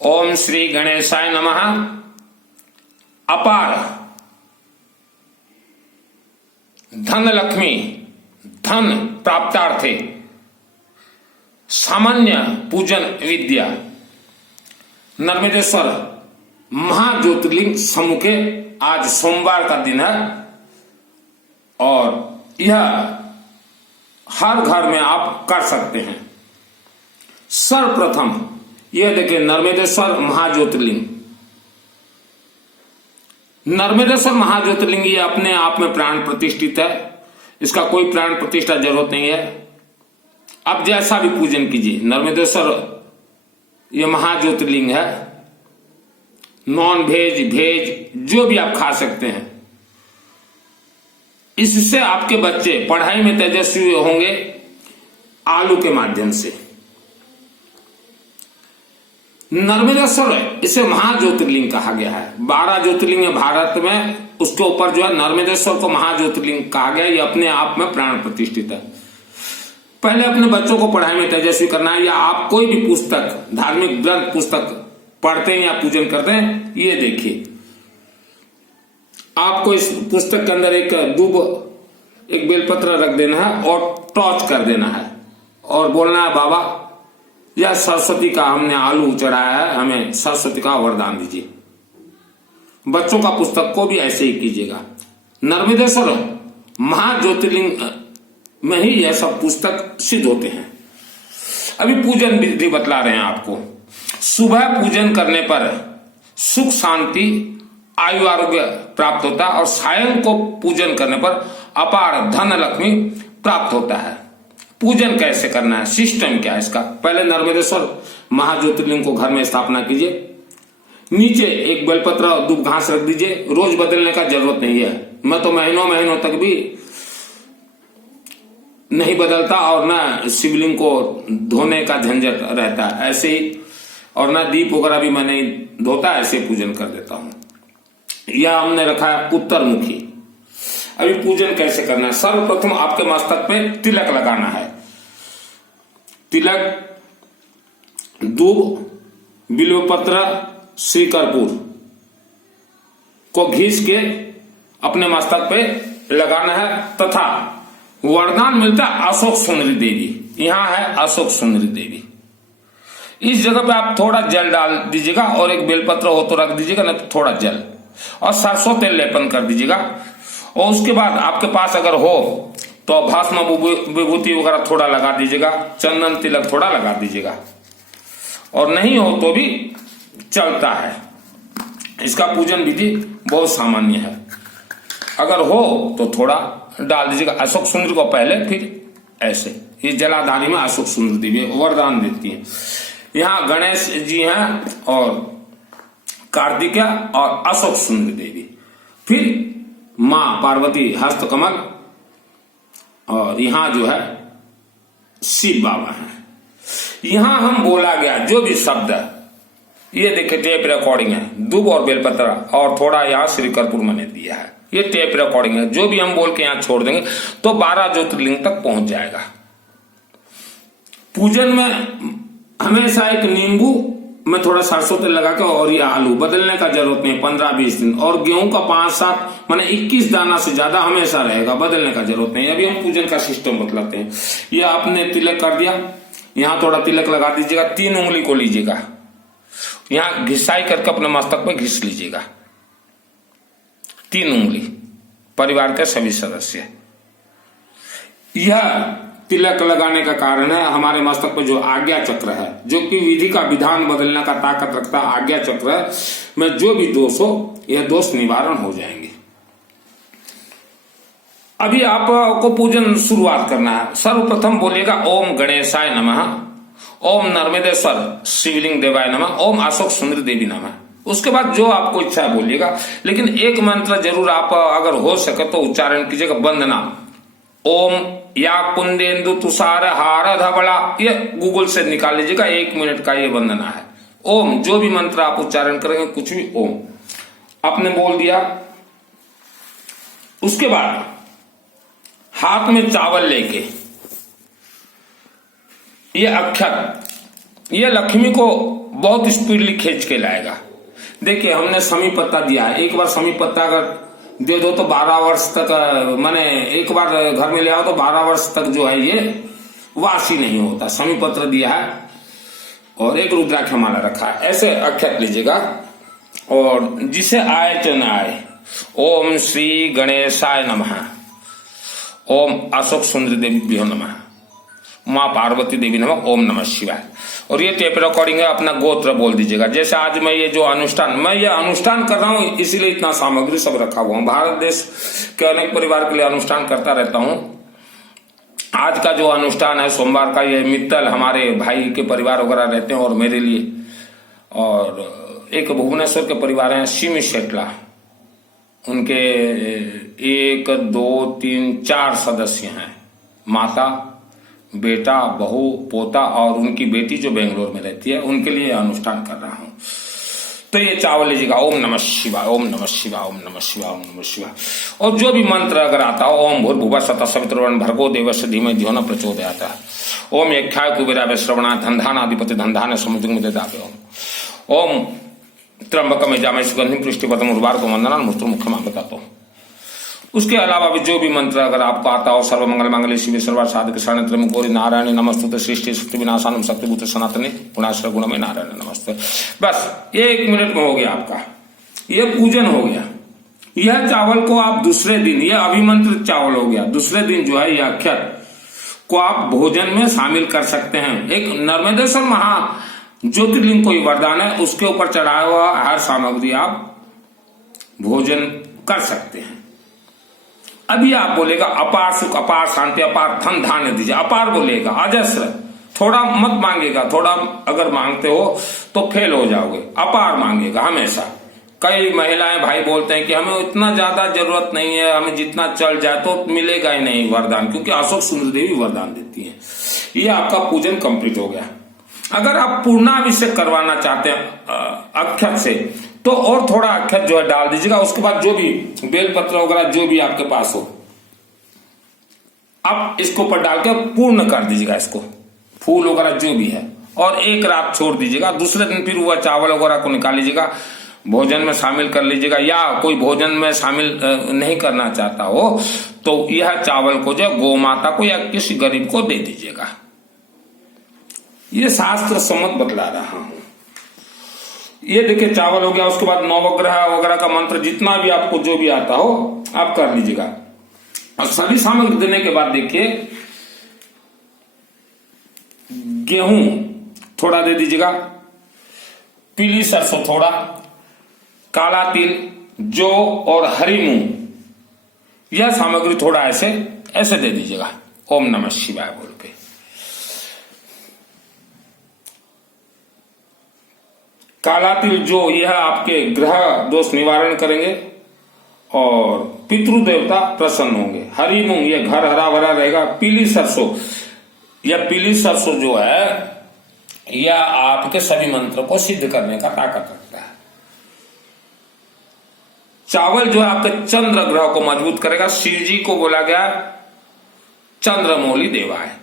ओम श्री गणेशाय नमः। अपार धन लक्ष्मी धन प्राप्तार्थे सामान्य पूजन विद्या नर्मदेश्वर महाज्योतिर्लिंग सम्मुखे आज सोमवार का दिन है और यह हर घर में आप कर सकते हैं। सर्वप्रथम यह देखिए नर्मदेश्वर महाज्योतिर्लिंग। नर्मदेश्वर महाज्योतिर्लिंग ये अपने आप में प्राण प्रतिष्ठित है, इसका कोई प्राण प्रतिष्ठा जरूरत नहीं है। आप जैसा भी पूजन कीजिए, नर्मदेश्वर ये महाज्योतिर्लिंग है। नॉन वेज वेज जो भी आप खा सकते हैं, इससे आपके बच्चे पढ़ाई में तेजस्वी होंगे आलू के माध्यम से। नर्मदेश्वर इसे महाज्योतिर्लिंग कहा गया है। 12 ज्योतिर्लिंग है भारत में, उसके ऊपर जो है नर्मदेश्वर को महाज्योतिर्लिंग कहा गया। ये अपने आप में प्राण प्रतिष्ठित है। पहले अपने बच्चों को पढ़ाई में तेजस्वी करना है, या आप कोई भी पुस्तक धार्मिक ग्रंथ पुस्तक पढ़ते हैं या पूजन करते हैं, ये देखिए आपको इस पुस्तक के अंदर एक दूब एक बेलपत्र रख देना है और टॉर्च कर देना है और बोलना है बाबा या सरस्वती का हमने आलू चढ़ाया है, हमें सरस्वती का वरदान दीजिए। बच्चों का पुस्तक को भी ऐसे ही कीजिएगा। नर्मदेश्वर महाज्योतिर्लिंग में ही यह सब पुस्तक सिद्ध होते हैं। अभी पूजन विधि बतला रहे हैं आपको। सुबह पूजन करने पर सुख शांति आयु आरोग्य प्राप्त होता है और सायं को पूजन करने पर अपार धन लक्ष्मी प्राप्त होता है। पूजन कैसे करना है, सिस्टम क्या है इसका? पहले नर्मदेश्वर महाज्योतिर्लिंग को घर में स्थापना कीजिए। नीचे एक बेलपत्र दूब घास रख दीजिए। रोज बदलने का जरूरत नहीं है। मैं तो महीनों महीनों तक भी नहीं बदलता और ना शिवलिंग को धोने का झंझट रहता है ऐसे ही, और ना दीप वगैरह भी मैं नहीं धोता, ऐसे पूजन कर देता हूं। यह हमने रखा है उत्तर मुखी। अभी पूजन कैसे करना है? सर्वप्रथम आपके मस्तक पे तिलक लगाना है। तिलक, दूब, बिल्वपत्र, श्री कर्पूर को घिस के अपने मस्तक पे लगाना है तथा वरदान मिलता है अशोक सुंदरी देवी। यहां है अशोक सुंदरी देवी। इस जगह पे आप थोड़ा जल डाल दीजिएगा और एक बेलपत्र हो तो रख दीजिएगा, ना तो थोड़ा जल और सरसों तेल लेपन कर दीजिएगा। और उसके बाद आपके पास अगर हो तो भस्म विभूति वगैरह थोड़ा लगा दीजिएगा, चंदन तिलक थोड़ा लगा दीजिएगा, और नहीं हो तो भी चलता है। इसका पूजन विधि बहुत सामान्य है। अगर हो तो थोड़ा डाल दीजिएगा अशोक सुंदर को पहले, फिर ऐसे। ये जलाधारी में अशोक सुंदर देवी वरदान देती है। यहाँ गणेश जी हैं और कार्तिकेय और अशोक सुंदर देवी, फिर मां पार्वती हस्तकमल, और यहां जो है शिव बाबा हैं। यहां हम बोला गया जो भी शब्द है, ये देखिए टेप रिकॉर्डिंग है। दूब और बेलपत्र और थोड़ा यहाँ श्री कर्पूर मैंने दिया है। ये टेप रिकॉर्डिंग है। जो भी हम बोल के यहाँ छोड़ देंगे तो 12 ज्योतिर्लिंग तक पहुंच जाएगा। पूजन में हमेशा एक नींबू में थोड़ा सरसों तेल लगा के, और ये आलू बदलने का जरूरत नहीं है 15-20 दिन, और गेहूं का 5-7 माने 21 दाना से ज्यादा हमेशा रहेगा, बदलने का जरूरत नहीं है। अभी हम पूजन का सिस्टम बतलाते हैं। ये आपने तिलक कर दिया, यहां थोड़ा तिलक लगा दीजिएगा। 3 उंगली को लीजिएगा, यहां घिसाई करके अपने मस्तक में घिस लीजिएगा। 3 उंगली, परिवार के सभी सदस्य। यह तिलक लगाने का कारण है हमारे मस्तक पर जो आज्ञा चक्र है, जो कि विधि का विधान बदलने का ताकत रखता है, आज्ञा चक्र में जो भी दोष हो, यह दोष निवारण हो जाएंगे। अभी आपको पूजन शुरुआत करना है। सर्वप्रथम बोलिएगा ओम गणेशाय नमः, ओम नर्मदेश्वर शिवलिंग देवाय नमः, ओम अशोक सुंदरी देवी नमः। उसके बाद जो आपको इच्छा है बोलिएगा, लेकिन एक मंत्र जरूर आप अगर हो सके तो उच्चारण कीजिएगा। वंदना ओम या कुंदेंदु तुषार हार धवला, ये गूगल से निकाल लीजिएगा। 1 मिनट का ये वंदना है। ओम जो भी मंत्र आप उच्चारण करेंगे, कुछ भी ओम आपने बोल दिया। उसके बाद हाथ में चावल लेके ये अक्षत, ये लक्ष्मी को बहुत स्पीडली खींच के लाएगा। देखिए हमने समी पत्ता दिया है, एक बार समी पत्ता अगर दे दो तो 12 वर्ष तक, माने एक बार घर में ले आओ तो 12 वर्ष तक जो है ये वासी नहीं होता। समी पत्र दिया है और एक रुद्राक्ष माला रखा है, ऐसे अक्षत लीजिएगा। और जिसे आए तो न आए, ओम श्री गणेशाय नमः, ओम अशोक सुंदरी देवी नमः, माँ पार्वती देवी नमः, ओम नमः शिवाय। और ये टेप रिकॉर्डिंग है, अपना गोत्र बोल दीजिएगा। जैसे आज मैं ये जो मैं ये अनुष्ठान कर रहा हूँ, इसीलिए इतना सामग्री सब रखा हुआ हूँ। भारत देश के अनेक परिवार के लिए अनुष्ठान करता रहता हूँ। आज का जो अनुष्ठान है सोमवार का, ये मित्तल हमारे भाई के परिवार वगैरह रहते हैं और मेरे लिए, और एक भुवनेश्वर के परिवार हैं सिमी शेटला, उनके 1 2 3 4 सदस्य हैं, माता, बेटा, बहू, पोता और उनकी बेटी जो बेंगलोर में रहती है, उनके लिए अनुष्ठान कर रहा हूं। तो ये चावल लीजिएगा, ओम नमः शिवाय, ओम नमः शिवाय, ओम नमः शिवाय, ओम नमः शिवाय। और जो भी मंत्र अगर आता हो, ओम भूर्भुवः स्वः सवितुर्वरेण्यं भर्गो देवस्य धीमहि धियो न प्रचोदयात्, ओम यक्षाय कुबेराय श्रवणाय धन्धानाधिपति धन्धान समुद्रं ददामि, ओम त्र्यंबकं यजामहे सुगंधिं पुष्टिवर्धनम् उर्वारुकं वन्दनान् मृत्युर्मुक्षमामृतम्। उसके अलावा भी जो भी मंत्र अगर आपको आता हो, सर्व मंगल मांगल्ये शिवे सर्वार्थ साधके शरण्ये त्र्यंबके गौरी नारायणी नमस्तुते, सृष्टि शक्ति विनाशानम शक्तिभूते सनातने गुणाश्रय गुणमय नारायण नमस्ते। बस 1 मिनट में हो गया आपका, ये पूजन हो गया। यह चावल को आप दूसरे दिन, यह अभिमंत्रित चावल हो गया, दूसरे दिन जो है यह अक्षत को आप भोजन में शामिल कर सकते हैं। एक नर्मदेश्वर महा ज्योतिर्लिंग कोई वरदान है, उसके ऊपर चढ़ाया हुआ हर सामग्री आप भोजन कर सकते हैं। अभी आप बोलेगा अपार सुख, अपार शांति, अपार धन धान्य दीजिए, अपार बोलेगा, अजस्र, थोड़ा मत मांगेगा, थोड़ा अगर मांगते हो तो फेल हो जाओगे, अपार मांगेगा हमेशा। कई महिलाएं भाई बोलते हैं कि हमें इतना ज्यादा जरूरत नहीं है, हमें जितना चल जाए, तो मिलेगा ही नहीं वरदान, क्योंकि अशोक सुंदरी देवी वरदान देती है। ये आपका पूजन कंप्लीट हो गया। अगर आप पूर्णाभिषेक करवाना चाहते हैं अक्षत से, तो और थोड़ा अक्षत जो है डाल दीजिएगा। उसके बाद जो भी बेलपत्र वगैरह जो भी आपके पास हो, आप इसको ऊपर डाल के पूर्ण कर दीजिएगा, इसको फूल वगैरह जो भी है, और 1 रात छोड़ दीजिएगा। दूसरे दिन फिर वह चावल वगैरह को निकाल लीजिएगा, भोजन में शामिल कर लीजिएगा। या कोई भोजन में शामिल नहीं करना चाहता हो तो यह चावल को जो गौ माता को या किसी गरीब को दे दीजिएगा। ये शास्त्र सम्मत बतला रहा हूं। ये देखिए चावल हो गया। उसके बाद नवग्रह वगैरह का मंत्र जितना भी आपको जो भी आता हो आप कर लीजिएगा। और सभी सामग्री देने के बाद देखिए गेहूं थोड़ा दे दीजिएगा, पीली सरसों थोड़ा, काला तिल, जौ और हरी मूंग, यह सामग्री थोड़ा ऐसे दे दीजिएगा। ओम नमः शिवाय बोल के। काला तिल जो यह आपके ग्रह दोष निवारण करेंगे और पितृ देवता प्रसन्न होंगे। हरी मूंग ये घर हरा भरा रहेगा। पीली सरसों, यह पीली सरसों जो है यह आपके सभी मंत्र को सिद्ध करने का ताकत रखता है। चावल जो है आपके चंद्र ग्रह को मजबूत करेगा। शिव जी को बोला गया चंद्रमौली देवा है।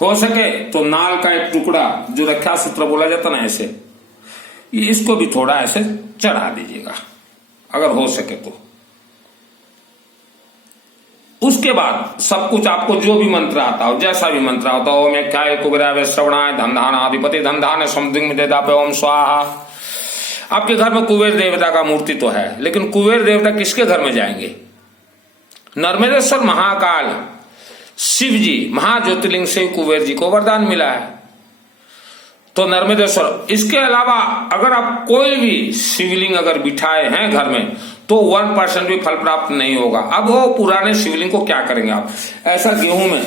हो सके तो नाल का एक टुकड़ा जो रक्षा सूत्र बोला जाता ना, ऐसे इसको भी थोड़ा ऐसे चढ़ा दीजिएगा अगर हो सके तो। उसके बाद सब कुछ आपको जो भी मंत्र आता हो, जैसा भी मंत्र आता हो, ओम यक्षाय कुबेराय श्रवणाय धनधानाधिपति धनधान्य समुद्रं विदधापे ओम स्वाहा। आपके घर में कुबेर देवता का मूर्ति तो है, लेकिन कुबेर देवता किसके घर में जाएंगे? नर्मदेश्वर महाकाल शिव जी महाज्योतिर्लिंग से कुबेर जी को वरदान मिला है, तो नर्मदेश्वर। इसके अलावा अगर आप कोई भी शिवलिंग अगर बिठाए हैं घर में तो 1% भी फल प्राप्त नहीं होगा। अब वो पुराने शिवलिंग को क्या करेंगे आप? ऐसा गेहूं में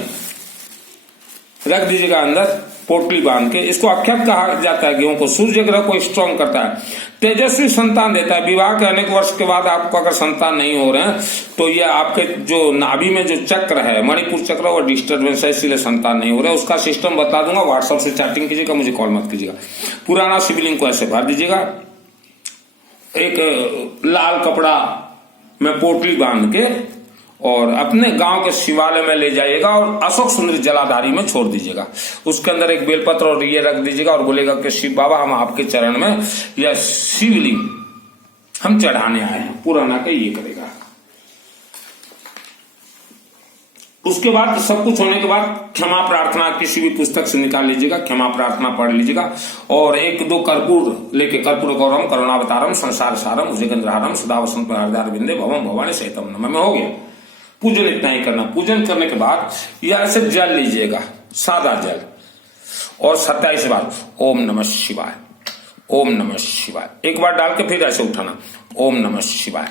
रख दीजिएगा, अंदर पोटली बांध के। इसको अक्षत कहा जाता है। गेहूं को सूर्य ग्रह को स्ट्रॉन्ग करता है, तेजस्वी संतान देता है। विवाह के अनेक वर्ष के बाद आपको अगर संतान नहीं हो रहे हैं तो यह आपके जो नाभि में जो चक्र है, मणिपुर चक्र, वो डिस्टर्बेंस है, इसीलिए संतान नहीं हो रहा है। उसका सिस्टम बता दूंगा, व्हाट्सएप से चैटिंग कीजिएगा, मुझे कॉल मत कीजिएगा। पुराना शिवलिंग को ऐसे भर दीजिएगा, एक लाल कपड़ा में पोटली बांध के, और अपने गांव के शिवालय में ले जाइएगा और अशोक सुंदरी जलाधारी में छोड़ दीजिएगा। उसके अंदर एक बेलपत्र और ये रख दीजिएगा और बोलेगा कि शिव बाबा हम आपके चरण में यह शिवलिंग हम चढ़ाने आए हैं, पुराना का ये करेगा। उसके बाद सब कुछ होने के बाद क्षमा प्रार्थना किसी भी पुस्तक से निकाल लीजिएगा, क्षमा प्रार्थना पढ़ लीजिएगा और 1-2 कर्पूर लेके कर्पूर गौरम करुणावतारम संसार सारम उजगंधहारम सदा वसंत हरदार बिंदे भवम भवानी सहितम नमः में हो गया। पूजन इतना ही करना। पूजन करने के बाद यह ऐसे जल लीजिएगा, सादा जल, और 27 बार ओम नमः शिवाय, ओम नमः शिवाय एक बार डाल के फिर ऐसे उठाना, ओम नमः शिवाय,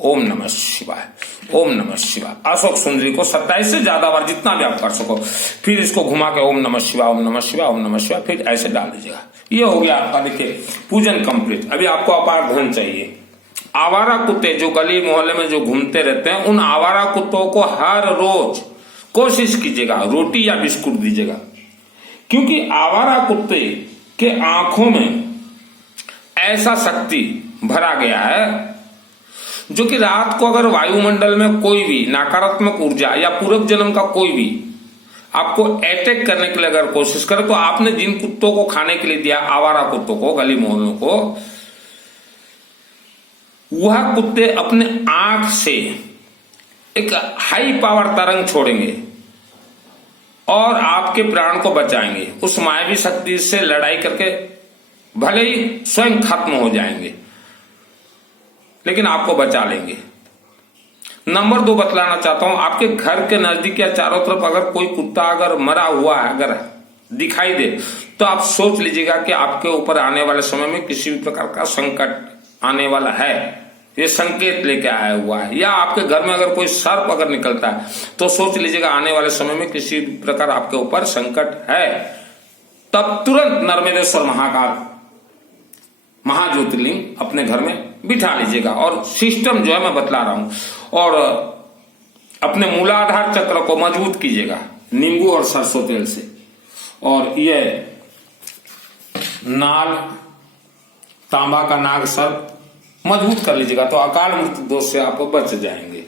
ओम नमः शिवाय, ओम नमः शिवाय। अशोक सुंदरी को 27 से ज्यादा बार जितना भी आप कर सको, फिर इसको घुमा के ओम नमः शिवाय, ओम नमः शिवाय, ओम नमः शिवाय, फिर ऐसे डाल दीजिएगा। ये हो गया आपका, देखिए पूजन कंप्लीट। अभी आपको अपार धन चाहिए। आवारा कुत्ते जो गली मोहल्ले में जो घूमते रहते हैं, उन आवारा कुत्तों को हर रोज कोशिश कीजिएगा रोटी या बिस्कुट दीजिएगा, क्योंकि आवारा कुत्ते के आंखों में ऐसा शक्ति भरा गया है जो कि रात को अगर वायुमंडल में कोई भी नकारात्मक ऊर्जा या पूर्व जन्म का कोई भी आपको अटैक करने के लिए अगर कोशिश करे, तो आपने जिन कुत्तों को खाने के लिए दिया, आवारा कुत्तों को, गली मोहल्लों को, वह कुत्ते अपने आंख से एक हाई पावर तरंग छोड़ेंगे और आपके प्राण को बचाएंगे। उस मायावी शक्ति से लड़ाई करके भले ही स्वयं खत्म हो जाएंगे, लेकिन आपको बचा लेंगे। नंबर 2 बतलाना चाहता हूं, आपके घर के नजदीक या चारों तरफ अगर कोई कुत्ता अगर मरा हुआ है अगर दिखाई दे, तो आप सोच लीजिएगा कि आपके ऊपर आने वाले समय में किसी भी प्रकार का संकट आने वाला है। ये संकेत लेके आया हुआ है। या आपके घर में अगर कोई सर्प अगर निकलता है, तो सोच लीजिएगा आने वाले समय में किसी प्रकार आपके ऊपर संकट है। तब तुरंत नर्मदेश्वर महाकाल महाज्योतिर्लिंग अपने घर में बिठा लीजिएगा। और सिस्टम जो है मैं बतला रहा हूं, और अपने मूलाधार चक्र को मजबूत कीजिएगा नींबू और सरसों तेल से। और ये नाल, तांबा का नाग सर्प मजबूत कर लीजिएगा, तो अकाल मृत्यु दोष से आप बच जाएंगे।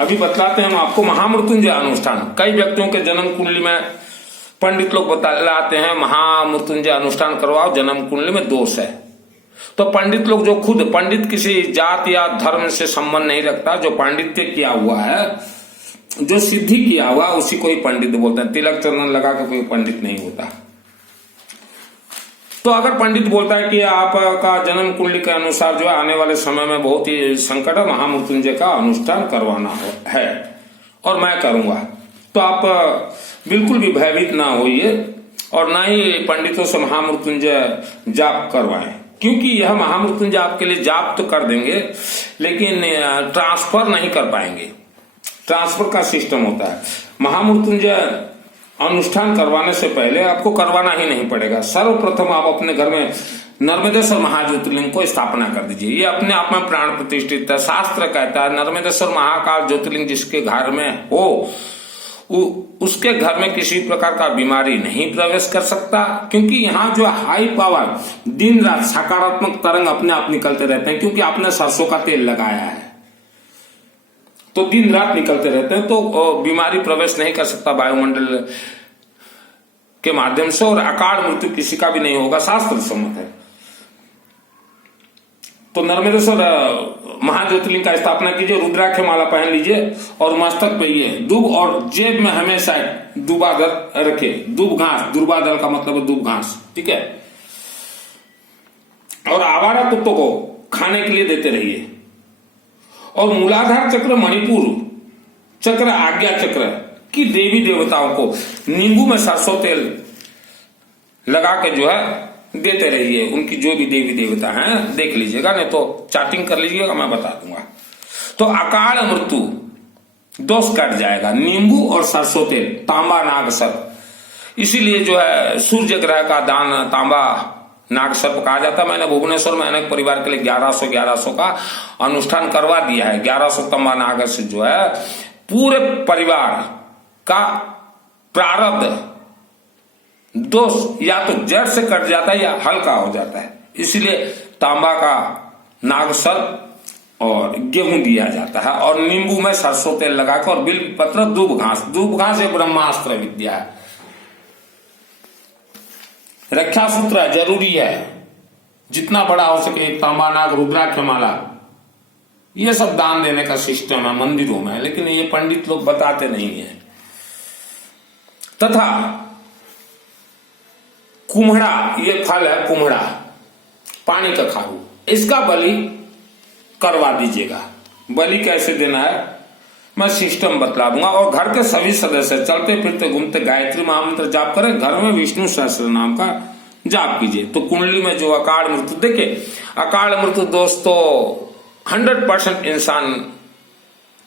अभी बतलाते हैं हम आपको महामृत्युंजय अनुष्ठान। कई व्यक्तियों के जन्म कुंडली में पंडित लोग बतलाते हैं महामृत्युंजय अनुष्ठान करवाओ, जन्म कुंडली में दोष है। तो पंडित लोग जो खुद पंडित किसी जात या धर्म से संबंध नहीं रखता, जो पांडित्य किया हुआ है, जो सिद्धि किया हुआ, उसी को ही पंडित बोलते हैं। तिलक चंदन लगा के कोई पंडित नहीं होता। तो अगर पंडित बोलता है कि आपका जन्म कुंडली के अनुसार जो है आने वाले समय में बहुत ही संकट है, महामृत्युंजय का अनुष्ठान करवाना है और मैं करूंगा, तो आप बिल्कुल भी भयभीत ना होइए और ना ही पंडितों से महामृत्युंजय जाप करवाएं, क्योंकि यह महामृत्युंजय आपके लिए जाप तो कर देंगे, लेकिन ट्रांसफर नहीं कर पाएंगे। ट्रांसफर का सिस्टम होता है। महामृत्युंजय अनुष्ठान करवाने से पहले आपको करवाना ही नहीं पड़ेगा। सर्वप्रथम आप अपने घर में नर्मदेश्वर महाज्योतिर्लिंग को स्थापना कर दीजिए। ये अपने आप में प्राण प्रतिष्ठित है। शास्त्र कहता है नर्मदेश्वर महाकाल ज्योतिर्लिंग जिसके घर में हो, उसके घर में किसी प्रकार का बीमारी नहीं प्रवेश कर सकता, क्योंकि यहाँ जो हाई पावर दिन रात सकारात्मक तरंग अपने आप निकलते रहते हैं, क्योंकि आपने सरसों का तेल लगाया है, तो दिन रात निकलते रहते हैं, तो बीमारी प्रवेश नहीं कर सकता वायुमंडल के माध्यम से, और अकाल मृत्यु किसी का भी नहीं होगा, शास्त्र सम्मत है। तो नर्मदेश्वर महाज्योतिर्लिंग का स्थापना कीजिए, रुद्राक्ष माला पहन लीजिए और मस्तक पे ये दूब, और जेब में हमेशा दूबा दल रखे, दूब घास, दुर्बा दल का मतलब है दूब घास, ठीक है। और आवारा कुत्तों को खाने के लिए देते रहिए। और मूलाधार चक्र, मणिपुर चक्र, आज्ञा चक्र की देवी देवताओं को नींबू में सरसों तेल लगा के जो है देते रहिए। उनकी जो भी देवी देवता हैं देख लीजिएगा, नहीं तो चाटिंग कर लीजिएगा, मैं बता दूंगा। तो अकाल मृत्यु दोष कट जाएगा। नींबू और सरसों तेल, तांबा नाग सर्प, इसीलिए जो है सूर्य ग्रह का दान तांबा नाग सर्प कहा जाता है। मैंने भुवनेश्वर में अनेक परिवार के लिए 1100 का अनुष्ठान करवा दिया है। 1100 तांबा नाग से जो है पूरे परिवार का प्रारब्ध दोष या तो जड़ से कट जाता है या हल्का हो जाता है। इसलिए तांबा का नाग सर्प और गेहूं दिया जाता है, और नींबू में सरसों तेल लगाकर, और बिल्व पत्र दूब घास ये ब्रह्मास्त्र विद्या है। रक्षा सूत्र जरूरी है, जितना बड़ा हो सके तांबानाग, रुद्राक्ष माला, ये सब दान देने का सिस्टम है मंदिरों में, लेकिन ये पंडित लोग बताते नहीं है। तथा कुम्हड़ा, ये फल है कुम्हड़ा, पानी का खारू, इसका बलि करवा दीजिएगा। बलि कैसे देना है मैं सिस्टम बतला दूंगा। और घर के सभी सदस्य चलते फिरते घूमते गायत्री महामंत्र जाप करें, घर में विष्णु सहस्त्र नाम का जाप कीजिए। तो कुंडली में जो अकाल मृत्यु, देखिए अकाल मृत्यु दोस्तों 100% इंसान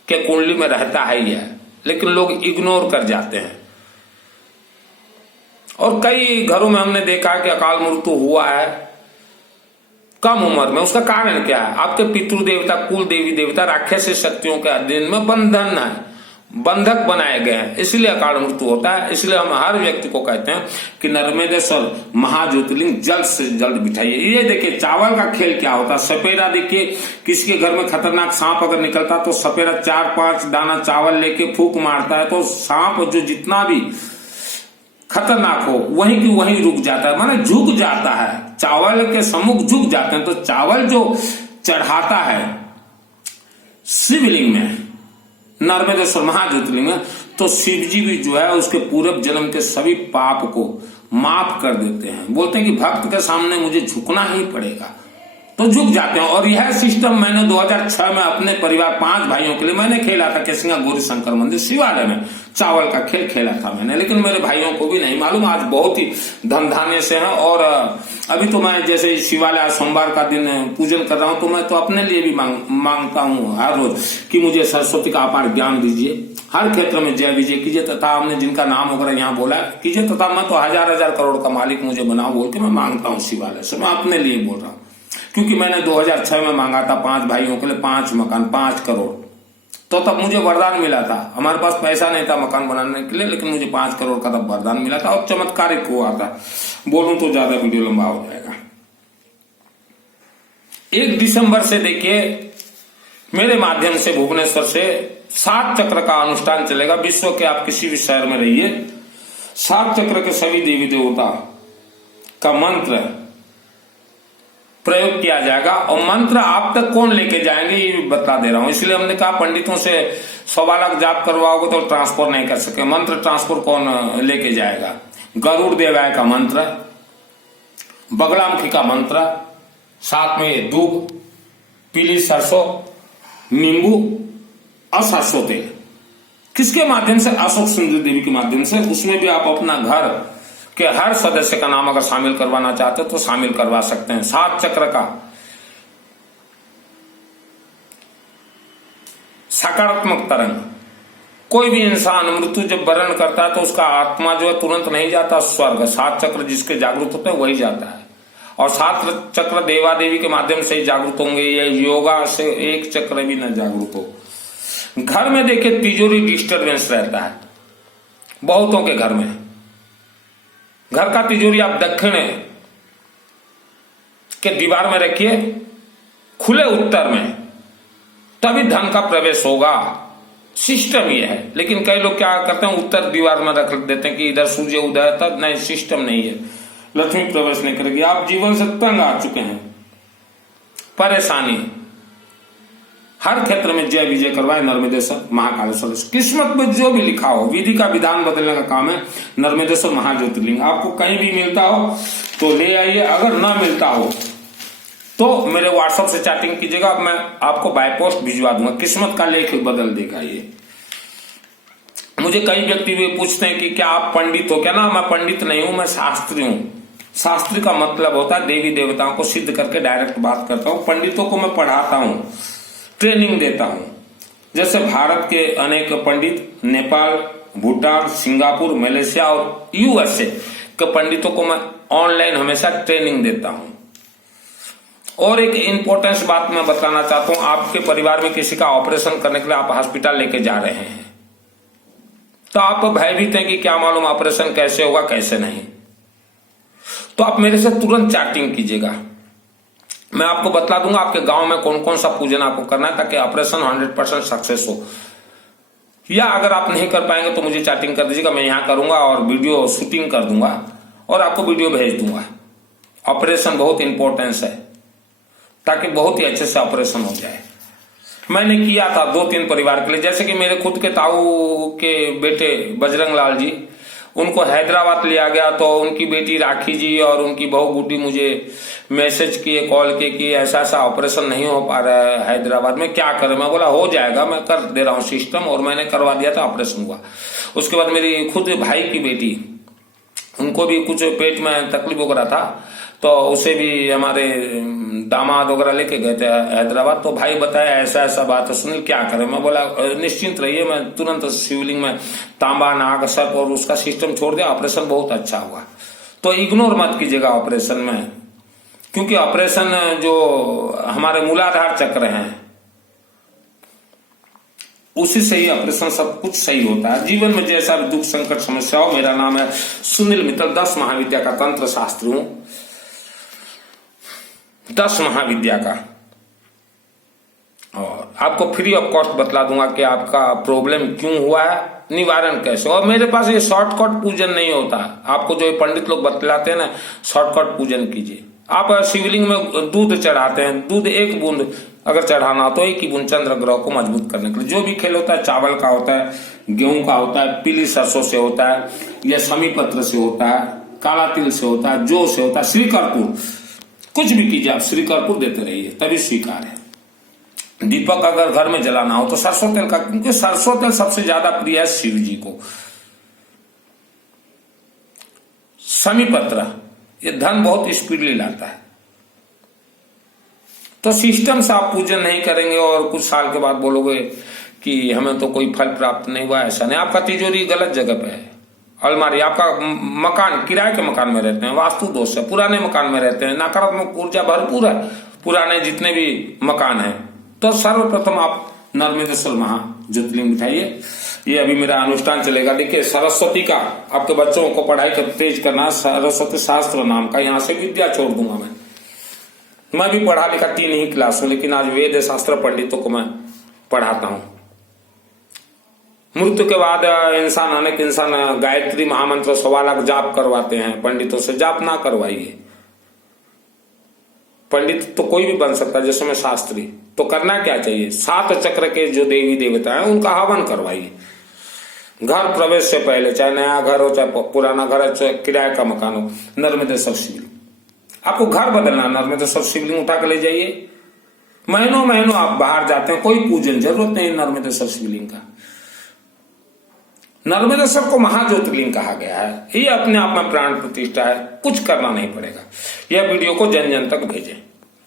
के कुंडली में रहता है ही है, लेकिन लोग इग्नोर कर जाते हैं। और कई घरों में हमने देखा कि अकाल मृत्यु हुआ है कम उम्र में। उसका कारण क्या है? आपके पितृ देवता, कुल देवी देवता राक्षसी शक्तियों के अधीन में बंधन है, बंधक बनाए गए हैं, इसलिए अकाल मृत्यु होता है। इसलिए हम हर व्यक्ति को कहते हैं कि नर्मदेश्वर महाज्योतिर्लिंग जल्द से जल्द बिठाइए। ये देखिए चावल का खेल क्या होता है। सपेरा, देखिए किसी के घर में खतरनाक सांप अगर निकलता तो सपेरा 4-5 दाना चावल लेके फूंक मारता है, तो सांप जो जितना भी खतरनाक हो वहीं की वहीं रुक जाता है, माने झुक जाता है, चावल के सम्मुख झुक जाते हैं। तो चावल जो चढ़ाता है शिवलिंग में, नर्मदेश्वर महाज्योतिर्लिंग में, तो शिव जी भी जो है उसके पूर्व जन्म के सभी पाप को माफ कर देते हैं। बोलते हैं कि भक्त के सामने मुझे झुकना ही पड़ेगा, तो झुक जाते हैं। और यह सिस्टम मैंने 2006 में अपने परिवार 5 भाइयों के लिए मैंने खेला था, केसिंगा गौरी शंकर मंदिर शिवालय में चावल का खेल खेला था मैंने, लेकिन मेरे भाइयों को भी नहीं मालूम। आज बहुत ही धन धान्य से है। और अभी तो मैं जैसे शिवालय सोमवार का दिन पूजन कर रहा हूं, तो मैं तो अपने लिए भी मांगता हूं हर रोज कि मुझे सरस्वती का अपार ज्ञान दीजिए, हर क्षेत्र में जय विजय कीजिए, तथा हमने जिनका नाम वगैरह यहाँ बोला कीजिए, तथा मैं तो हजार करोड़ का मालिक मुझे बनाओ बोल के मैं मांगता हूँ शिवालय से। मैं अपने लिए बोल रहा हूँ, क्योंकि मैंने 2006 में मांगा था 5 भाइयों के लिए 5 मकान 5 करोड़, तो तब मुझे वरदान मिला था। हमारे पास पैसा नहीं था मकान बनाने के लिए, लेकिन मुझे 5 करोड़ का तब वरदान मिला था, और चमत्कारिक हुआ था। बोलूं तो ज्यादा वीडियो लंबा हो जाएगा। 1 दिसंबर से देखिए मेरे माध्यम से भुवनेश्वर से 7 चक्र का अनुष्ठान चलेगा। विश्व के आप किसी भी शहर में रहिए, 7 चक्र के सभी देवी देवता का मंत्र प्रयोग किया जाएगा। और मंत्र आप तक कौन लेके जाएंगे ये बता दे रहा हूं। इसलिए हमने कहा पंडितों से 100 लाख जाप करवाओगे तो ट्रांसफर नहीं कर सके। मंत्र ट्रांसफर कौन लेके जाएगा? गरुड़ देवाय का मंत्र, बगलामुखी का मंत्र, साथ में दूब, पीली सरसों, नींबू और सरसों तेल। किसके माध्यम से? अशोक सुंदरी देवी के माध्यम से। उसमें भी आप अपना घर के हर सदस्य का नाम अगर शामिल करवाना चाहते हो तो शामिल करवा सकते हैं। 7 चक्र का सकारात्मक तरंग। कोई भी इंसान मृत्यु जब वर्ण करता है तो उसका आत्मा जो है तुरंत नहीं जाता स्वर्ग। 7 चक्र जिसके जागृत होते हैं वही जाता है, और 7 चक्र देवा देवी के माध्यम से ही जागृत होंगे। ये योगा से 1 चक्र भी न जागृत हो। घर में देखिए तिजोरी डिस्टर्बेंस रहता है बहुतों के घर में। घर का तिजोरी आप दक्षिण के दीवार में रखिए, खुले उत्तर में, तभी धन का प्रवेश होगा। सिस्टम ये है। लेकिन कई लोग क्या करते हैं, उत्तर दीवार में रख देते हैं कि इधर सूर्य उदय तक। नहीं, सिस्टम नहीं है, लक्ष्मी प्रवेश नहीं करेगी। आप जीवन से तंग आ चुके हैं, परेशानी, हर क्षेत्र में जय विजय करवाए नर्मदेश्वर महाकालेश्वर। किस्मत में जो भी लिखा हो, विधि का विधान बदलने का काम है नर्मदेश्वर महाज्योतिर्लिंग। आपको कहीं भी मिलता हो तो ले आइए, अगर ना मिलता हो तो मेरे व्हाट्सएप से चैटिंग कीजिएगा, मैं आपको बाय पोस्ट भिजवा दूंगा। किस्मत का लेख बदल देगा ये। मुझे कई व्यक्ति भी पूछते हैं कि क्या आप पंडित हो? क्या ना, मैं पंडित नहीं हूं, मैं शास्त्री हूं। शास्त्री का मतलब होता है देवी देवताओं को सिद्ध करके डायरेक्ट बात करता हूं। पंडितों को मैं पढ़ाता हूं, ट्रेनिंग देता हूं। जैसे भारत के अनेक पंडित नेपाल, भूटान, सिंगापुर, मलेशिया और यूएसए के पंडितों को मैं ऑनलाइन हमेशा ट्रेनिंग देता हूं। और एक इंपॉर्टेंस बात मैं बताना चाहता हूं, आपके परिवार में किसी का ऑपरेशन करने के लिए आप हॉस्पिटल लेके जा रहे हैं, तो आप भयभीत हैं कि क्या मालूम ऑपरेशन कैसे होगा कैसे नहीं, तो आप मेरे से तुरंत चैटिंग कीजिएगा। मैं आपको बतला दूंगा आपके गांव में कौन कौन सा पूजन आपको करना है, ताकि ऑपरेशन 100% सक्सेस हो। या अगर आप नहीं कर पाएंगे तो मुझे चैटिंग कर दीजिएगा, मैं यहाँ करूंगा और वीडियो शूटिंग कर दूंगा और आपको वीडियो भेज दूंगा। ऑपरेशन बहुत इंपॉर्टेंस है, ताकि बहुत ही अच्छे से ऑपरेशन हो जाए। मैंने किया था 2-3 परिवार के लिए, जैसे कि मेरे खुद के ताऊ के बेटे बजरंग लाल जी, उनको हैदराबाद लिया गया तो उनकी बेटी राखी जी और उनकी बहू गुड्डी मुझे मैसेज किए, कॉल किए कि ऐसा ऐसा ऑपरेशन नहीं हो पा रहा है हैदराबाद में, क्या करें। मैं बोला हो जाएगा, मैं कर दे रहा हूँ सिस्टम, और मैंने करवा दिया था, ऑपरेशन हुआ। उसके बाद मेरी खुद भाई की बेटी, उनको भी कुछ पेट में तकलीफ वगैरह था, तो उसे भी हमारे दामाद वगैरह लेके गए थे हैदराबाद। तो भाई बताया ऐसा ऐसा बात है सुनील, क्या करें। मैं बोला निश्चिंत रहिए, मैं तुरंत शिवलिंग में तांबा, नाग, सर्प और उसका सिस्टम छोड़ दिया, ऑपरेशन बहुत अच्छा हुआ। तो इग्नोर मत कीजिएगा ऑपरेशन में, क्योंकि ऑपरेशन जो हमारे मूलाधार चक्र हैं उसी से ही ऑपरेशन सब कुछ सही होता है। जीवन में जैसा भी दुख संकट समस्या हो, मेरा नाम है सुनील मित्तल, 10 महाविद्या का तंत्र शास्त्री हूं, 10 महाविद्या का। और आपको फ्री ऑफ कॉस्ट बतला दूंगा कि आपका प्रॉब्लम क्यों हुआ है, निवारण कैसे। और मेरे पास ये शॉर्टकट पूजन नहीं होता, आपको जो पंडित लोग बतलाते हैं ना, शॉर्टकट पूजन कीजिए। आप शिवलिंग में दूध चढ़ाते हैं, दूध 1 बूंद अगर चढ़ाना हो तो 1 ही बूंद चंद्र ग्रह को मजबूत करने के लिए। जो भी खेल होता है, चावल का होता है, गेहूं का होता है, पीली सरसों से होता है, या समी पत्र से होता है, काला तिल से होता है, जौ से होता है, श्री कर्पूर, कुछ भी कीजिए आप, श्री कर्पूर देते रहिए, तभी स्वीकार है। दीपक अगर घर में जलाना हो तो सरसों तेल का, क्योंकि सरसों तेल सबसे ज्यादा प्रिय है शिव जी को। समी पत्र ये धन बहुत स्पीडली लाता है। तो सिस्टम से आप पूजन नहीं करेंगे और कुछ साल के बाद बोलोगे कि हमें तो कोई फल प्राप्त नहीं हुआ, ऐसा नहीं। आपका तिजोरी गलत जगह पे है, अलमारी, आपका मकान किराए के मकान में रहते हैं, वास्तु दोष है, पुराने मकान में रहते हैं, नकारात्मक ऊर्जा भरपूर है पुराने जितने भी मकान है। तो सर्वप्रथम आप नर्मदेश्वर महा ज्योतिर्लिंग बिठाइए। ये अभी मेरा अनुष्ठान चलेगा। देखिए सरस्वती का आपके बच्चों को पढ़ाई कर तेज करना, सरस्वती शास्त्र नाम का, यहाँ से विद्या छोड़ दूंगा मैं भी पढ़ा लिखा 3 ही क्लास हूं, लेकिन आज वेद शास्त्र पंडितों को मैं पढ़ाता हूं। मृत्यु के बाद अनेक इंसान गायत्री महामंत्र 1.25 लाख जाप करवाते हैं पंडितों से। जाप ना करवाइए, पंडित तो कोई भी बन सकता है, जैसे मैं शास्त्री। तो करना क्या चाहिए, 7 चक्र के जो देवी देवता हैं उनका हवन करवाइए। घर प्रवेश से पहले, चाहे नया घर हो चाहे पुराना घर हो चाहे किराए का मकान हो, नर्मदेश्वर शिवलिंग, आपको घर बदलना, नर्मदेश्वर शिवलिंग उठा के ले जाइए। महीनों आप बाहर जाते हैं, कोई पूजन जरूरत नहीं नर्मदेश्वर शिवलिंग का। नर्मदेश्वर को महाज्योतिर्लिंग कहा गया है, ये अपने आप में प्राण प्रतिष्ठा है, कुछ करना नहीं पड़ेगा। यह वीडियो को जन जन तक भेजें।